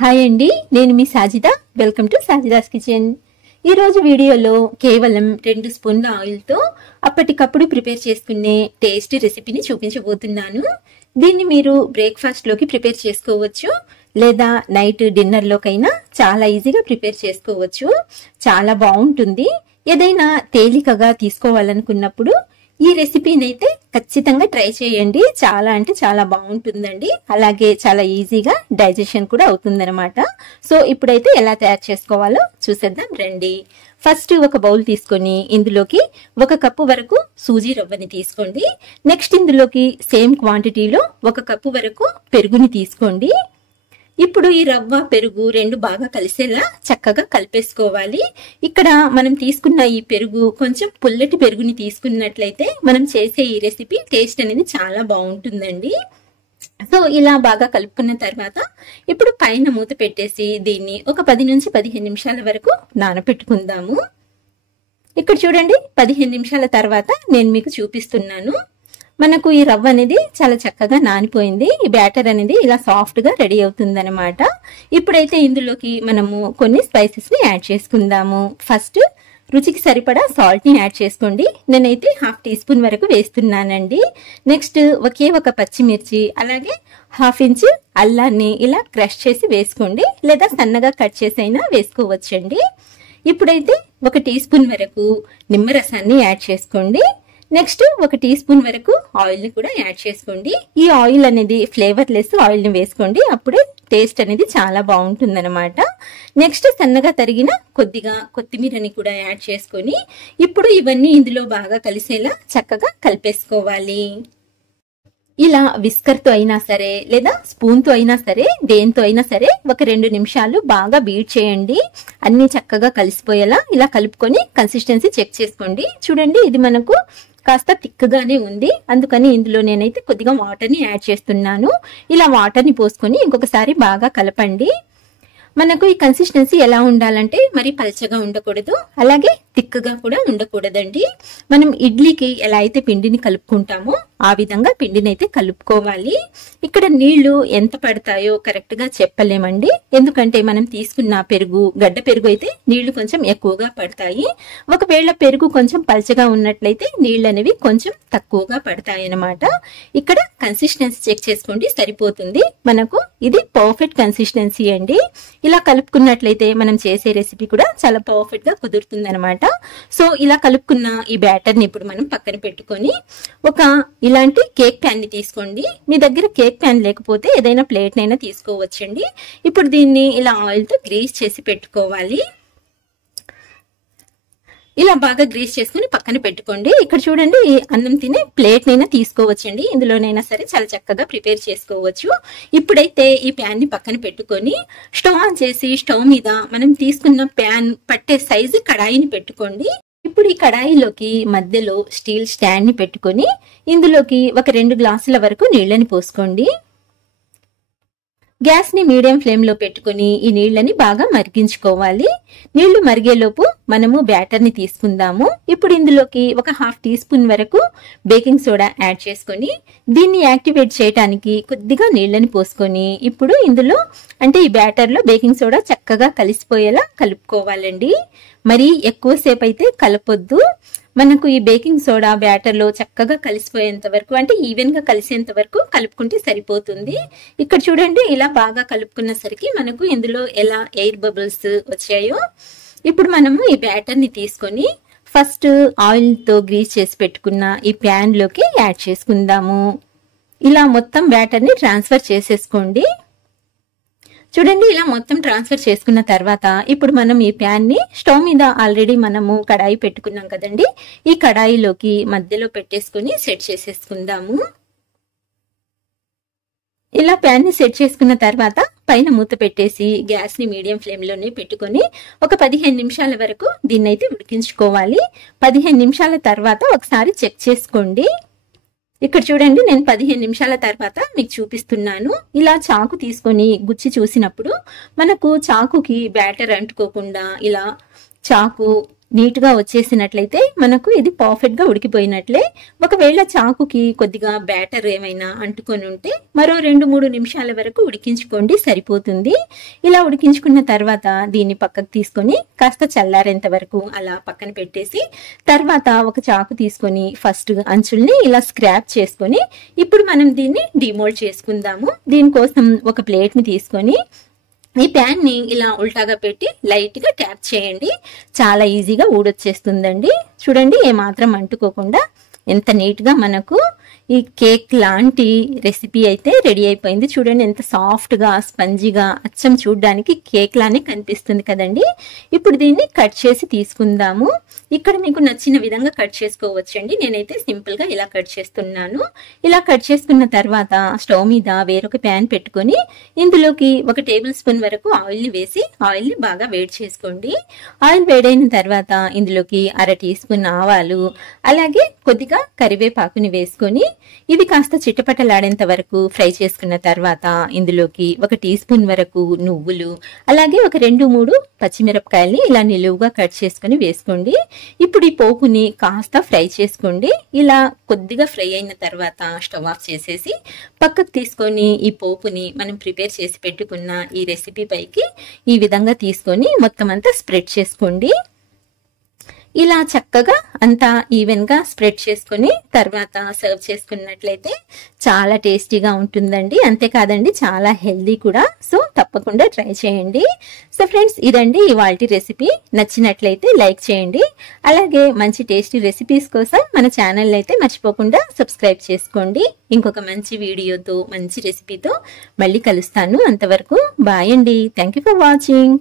Hi అండి, నేను మీ Sajida. Welcome to Sajida's kitchen. ఈరోజు వీడియోలో కేవలం 2 స్పూన్ల ఆయిల్తో అప్పటికప్పుడు ప్రిపేర్ చేసుకునే టేస్టీ రెసిపీని చూపించబోతున్నాను. దీన్ని మీరు బ్రేక్ఫాస్ట్లోకి ప్రిపేర్ చేసుకోవచ్చు, లేదా నైట్ డిన్నర్లోకైనా చాలా ఈజీగా ప్రిపేర్ చేసుకోవచ్చు. చాలా బాగుంటుంది. ఏదైనా తేలికగా తీసుకోవాలనుకున్నప్పుడు ఈ రెసిపీని అయితే ఖచ్చితంగా ట్రై చేయండి. చాలా అంటే చాలా బాగుంటుందండి. అలాగే చాలా ఈజీగా డైజెషన్ కూడా అవుతుందన్నమాట. సో ఇప్పుడైతే ఎలా తయారు చేసుకోవాలో చూసేద్దాం రండి. ఫస్ట్ ఒక బౌల్ తీసుకొని ఇందులోకి 1 కప్పు వరకు సూజీ రవ్వని తీసుకోండి. నెక్స్ట్ ఇందులోకి సేమ్ క్వాంటిటీలో 1 కప్పు వరకు పెరుగుని తీసుకోండి. ఇప్పుడు ఈ రవ్వ పెరుగు రెండు బాగా కలిసేలా చక్కగా కలిపేసుకోవాలి. ఇక్కడ మనం తీసుకున్న ఈ పెరుగు కొంచెం పుల్లటి పెరుగుని తీసుకున్నట్లయితే మనం చేసే ఈ రెసిపీ టేస్ట్ అనేది చాలా బాగుంటుందండి. సో ఇలా బాగా కలుపుకున్న తర్వాత ఇప్పుడు పైన మూత పెట్టేసి దీన్ని ఒక 10 నుంచి 15 నిమిషాల వరకు నానబెట్టుకుందాము. ఇక్కడ చూడండి, 15 నిమిషాల తర్వాత నేను మీకు చూపిస్తున్నాను. మనకు ఈ రవ్వ అనేది చాలా చక్కగా నానిపోయింది. ఈ బ్యాటర్ అనేది ఇలా సాఫ్ట్ గా రెడీ అవుతుంది అనమాట. ఇప్పుడైతే ఇందులోకి మనము కొన్ని స్పైసెస్ ని యాడ్ చేసుకుందాము. ఫస్ట్ రుచికి సరిపడా సాల్ట్ ని యాడ్ చేసుకోండి. నేనైతే 1/2 టీ స్పూన్ వరకు వేస్తున్నానండి. నెక్స్ట్ ఒకే ఒక పచ్చిమిర్చి, అలాగే 1/2 ఇంచ్ అల్లాన్ని ఇలా క్రష్ చేసి వేసుకోండి, లేదా సన్నగా కట్ చేసి అయినా వేసుకోవచ్చండి. ఇప్పుడైతే 1 టీ స్పూన్ వరకు నిమ్మరసాన్ని యాడ్ చేసుకోండి. నెక్స్ట్ 1 టీ స్పూన్ వరకు ఆయిల్ ని కూడా యాడ్ చేసుకోండి. ఈ ఆయిల్ అనేది ఫ్లేవర్లెస్ ఆయిల్ ని వేసుకోండి, అప్పుడే టేస్ట్ అనేది చాలా బాగుంటుంది అనమాట. నెక్స్ట్ సన్నగా తరిగిన కొద్దిగా కొత్తిమీరని కూడా యాడ్ చేసుకొని ఇప్పుడు ఇవన్నీ ఇందులో బాగా కలిసేలా చక్కగా కలిపేసుకోవాలి. ఇలా విస్కర్ తో అయినా సరే, లేదా స్పూన్ తో అయినా సరే, దేంతో అయినా సరే ఒక 2 నిమిషాలు బాగా బీట్ చేయండి. అన్ని చక్కగా కలిసిపోయేలా ఇలా కలుపుకొని కన్సిస్టెన్సీ చెక్ చేసుకోండి. చూడండి, ఇది మనకు కాస్త థిక్గానే ఉంది, అందుకని ఇందులో నేనైతే కొద్దిగా వాటర్ని యాడ్ చేస్తున్నాను. ఇలా వాటర్ని పోసుకొని ఇంకొకసారి బాగా కలపండి. మనకు ఈ కన్సిస్టెన్సీ ఎలా ఉండాలంటే మరి పల్చగా ఉండకూడదు, అలాగే థిక్గా కూడా ఉండకూడదండి. మనం ఇడ్లీకి ఎలా అయితే పిండిని కలుపుకుంటామో ఆ విధంగా పిండిని అయితే కలుపుకోవాలి. ఇక్కడ నీళ్లు ఎంత పడతాయో కరెక్ట్ గా చెప్పలేమండి, ఎందుకంటే మనం తీసుకున్న పెరుగు, గడ్డ పెరుగు అయితే నీళ్లు కొంచెం ఎక్కువగా పడతాయి. ఒకవేళ పెరుగు కొంచెం పల్చగా ఉన్నట్లయితే నీళ్ళు అనేవి కొంచెం తక్కువగా పడతాయి అన్నమాట. ఇక్కడ కన్సిస్టెన్సీ చెక్ చేసుకోండి, సరిపోతుంది. మనకు ఇది పర్ఫెక్ట్ కన్సిస్టెన్సీ అండి. ఇలా కలుపుకున్నట్లయితే మనం చేసే రెసిపీ కూడా చాలా పర్ఫెక్ట్ గా కుదురుతుంది అనమాట. సో ఇలా కలుపుకున్న ఈ బ్యాటర్ ని ఇప్పుడు మనం పక్కన పెట్టుకొని ఒక ఇలాంటి కేక్ ప్యాన్ ని తీసుకోండి. మీ దగ్గర కేక్ ప్యాన్ లేకపోతే ఏదైనా ప్లేట్ నైనా తీసుకోవచ్చండి. ఇప్పుడు దీన్ని ఇలా ఆయిల్ తో గ్రీస్ చేసి పెట్టుకోవాలి. ఇలా బాగా గ్రీస్ చేసుకుని పక్కన పెట్టుకోండి. ఇక్కడ చూడండి, ఈ అన్నం తినే ప్లేట్ నైనా తీసుకోవచ్చండి, ఇందులోనైనా సరే చాలా చక్కగా ప్రిపేర్ చేసుకోవచ్చు. ఇప్పుడైతే ఈ ప్యాన్ ని పక్కన పెట్టుకొని స్టవ్ ఆన్ చేసి స్టవ్ మీద మనం తీసుకున్న ప్యాన్ పట్టే సైజు కడాయిని పెట్టుకోండి. ఇప్పుడు ఈ కడాయిలోకి మధ్యలో స్టీల్ స్టాండ్ ని పెట్టుకొని ఇందులోకి ఒక 2 గ్లాసుల వరకు నీళ్ళని పోసుకోండి. గ్యాస్ ని మీడియం ఫ్లేమ్ లో పెట్టుకుని ఈ నీళ్ళని బాగా మరిగించుకోవాలి. నీళ్లు మరిగేలోపు మనము బ్యాటర్ ని తీసుకుందాము. ఇప్పుడు ఇందులోకి ఒక 1/2 టీ స్పూన్ వరకు బేకింగ్ సోడా యాడ్ చేసుకొని దీన్ని యాక్టివేట్ చేయడానికి కొద్దిగా నీళ్ళని పోసుకొని ఇప్పుడు ఇందులో అంటే ఈ బ్యాటర్ లో బేకింగ్ సోడా చక్కగా కలిసిపోయేలా కలుపుకోవాలండి. మరి ఎక్కువసేపు అయితే కలపొద్దు. మనకు ఈ బేకింగ్ సోడా బ్యాటర్ లో చక్కగా కలిసిపోయేంత వరకు, అంటే ఈవెన్ గా కలిసేంత వరకు కలుపుకుంటే సరిపోతుంది. ఇక్కడ చూడండి, ఇలా బాగా కలుపుకున్నసరికి మనకు ఇందులో ఎలా ఎయిర్ బబుల్స్ వచ్చాయో. ఇప్పుడు మనము ఈ బ్యాటర్ ని తీసుకొని ఫస్ట్ ఆయిల్ తో గ్రీస్ చేసి పెట్టుకున్న ఈ ప్యాన్ లోకి యాడ్ చేసుకుందాము. ఇలా మొత్తం బ్యాటర్ ని ట్రాన్స్ఫర్ చేసేసుకోండి. చూడండి, ఇలా మొత్తం ట్రాన్స్ఫర్ చేసుకున్న తర్వాత ఇప్పుడు మనం ఈ ప్యాన్ ని స్టవ్ మీద ఆల్రెడీ మనము కడాయి పెట్టుకున్నాం కదండి, ఈ కడాయిలోకి మధ్యలో పెట్టేసుకుని సెట్ చేసేసుకుందాము. ఇలా ప్యాన్ ని సెట్ చేసుకున్న తర్వాత పైన మూత పెట్టేసి గ్యాస్ ని మీడియం ఫ్లేమ్ లోనే పెట్టుకొని ఒక 15 నిమిషాల వరకు దీన్ని అయితే ఉడికించుకోవాలి. 15 నిమిషాల తర్వాత ఒకసారి చెక్ చేసుకోండి. ఇక్కడ చూడండి, నేను 15 నిమిషాల తర్వాత మీకు చూపిస్తున్నాను. ఇలా చాకు తీసుకొని గుచ్చి చూసినప్పుడు మనకు చాకుకి బ్యాటర్ అంటుకోకుండా ఇలా చాకు నీట్గా వచ్చేసినట్లయితే మనకు ఇది పర్ఫెక్ట్గా ఉడికిపోయినట్లే. ఒకవేళ చాకుకి కొద్దిగా బ్యాటర్ ఏమైనా అంటుకొని ఉంటే మరో 2-3 నిమిషాల వరకు ఉడికించుకోండి, సరిపోతుంది. ఇలా ఉడికించుకున్న తర్వాత దీన్ని పక్కకు తీసుకొని కాస్త చల్లారేంత వరకు అలా పక్కన పెట్టేసి తర్వాత ఒక చాకు తీసుకొని ఫస్ట్ అంచుల్ని ఇలా స్క్రాప్ చేసుకొని ఇప్పుడు మనం దీన్ని డిమోల్డ్ చేసుకుందాము. దీనికోసం ఒక ప్లేట్ని తీసుకొని ఈ ప్యాన్ ని ఇలా ఉల్టాగా పెట్టి లైట్ గా ట్యాప్ చేయండి. చాలా ఈజీగా ఊడొచ్చేస్తుందండి. చూడండి, ఏమాత్రం అంటుకోకుండా ఎంత నీట్ గా మనకు ఈ కేక్ లాంటి రెసిపీ అయితే రెడీ అయిపోయింది. చూడండి ఎంత సాఫ్ట్ గా స్పంజీగా అచ్చం చూడడానికి కేక్ లానే కనిపిస్తుంది కదండి. ఇప్పుడు దీన్ని కట్ చేసి తీసుకుందాము. ఇక్కడ మీకు నచ్చిన విధంగా కట్ చేసుకోవచ్చండి. నేనైతే సింపుల్ గా ఇలా కట్ చేస్తున్నాను. ఇలా కట్ చేసుకున్న తర్వాత స్టవ్ మీద వేరొక ప్యాన్ పెట్టుకొని ఇందులోకి 1 టేబుల్ స్పూన్ వరకు ఆయిల్ ని వేసి ఆయిల్ ని బాగా వేడి చేసుకోండి. ఆయిల్ వేడైన తర్వాత ఇందులోకి 1/2 టీ స్పూన్ ఆవాలు అలాగే కొద్దిగా కరివేపాకుని వేసుకొని ఇవి కాస్త చిటపటలాడేంత వరకు ఫ్రై చేసుకున్న తర్వాత ఇందులోకి 1 టీ స్పూన్ వరకు నువ్వులు అలాగే ఒక 2-3 పచ్చిమిరపకాయల్ని ఇలా నిలువుగా కట్ చేసుకుని వేసుకోండి. ఇప్పుడు ఈ పోపుని కాస్త ఫ్రై చేసుకోండి. ఇలా కొద్దిగా ఫ్రై అయిన తర్వాత స్టవ్ ఆఫ్ చేసేసి పక్కకు తీసుకొని ఈ పోపుని మనం ప్రిపేర్ చేసి పెట్టుకున్న ఈ రెసిపీ పైకి ఈ విధంగా తీసుకొని మొత్తం అంతా స్ప్రెడ్ చేసుకోండి. ఇలా చక్కగా అంతా ఈవెన్ గా స్ప్రెడ్ చేసుకుని తర్వాత సర్వ్ చేసుకున్నట్లయితే చాలా టేస్టీగా ఉంటుందండి. అంతేకాదండి చాలా హెల్దీ కూడా. సో తప్పకుండా ట్రై చేయండి. సో ఫ్రెండ్స్, ఇదండి ఇవాల్టి రెసిపీ. నచ్చినట్లయితే లైక్ చేయండి. అలాగే మంచి టేస్టీ రెసిపీస్ కోసం మన ఛానల్ అయితే మర్చిపోకుండా సబ్స్క్రైబ్ చేసుకోండి. ఇంకొక మంచి వీడియోతో మంచి రెసిపీతో మళ్ళీ కలుస్తాను. అంతవరకు బాయ్ అండి. Thank you for watching.